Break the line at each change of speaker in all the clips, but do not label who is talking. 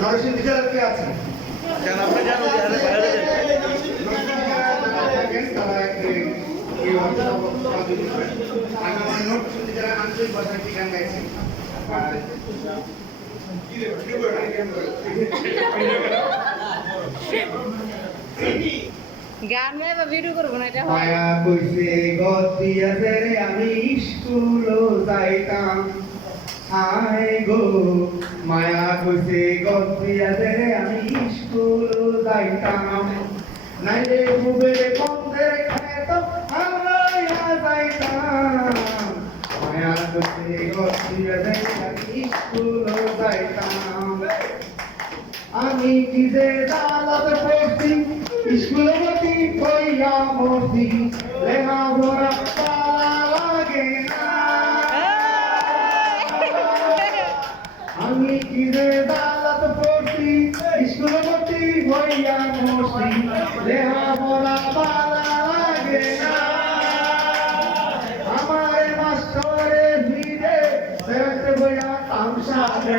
নরসিংদী জেলার কে আছে?
কেন? আপনি জানো যে আরে বাইরে
একটি গান
গাই বা ভিডিও করব না এটা
মায়া কইছে গদিয়াতে আমি স্কুল যাইতাম। হায় গো, মায়া কইছে গদিয়াতে আমি স্কুল যাইতাম। নাইলে বুবের বন্ধের খেত হারাইয়া যাইতাম। মায়া কইছে গদিয়াতে আমি স্কুল যাইতাম। আমি যে দালাত পড়ছি, স্কুলে গতি কইয়া মরছি। আমি কিরে দালাত পড়তি স্কুল মতি হইয়া বসি দেহা বলা বালা লাগে না। আমার মাস্টরে ভিড়ে সেট বইয়া তামসা
দে।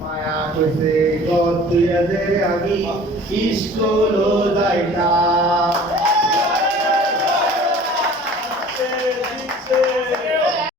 মায়া কইছে রে
আমি
স্কুলে যাইতা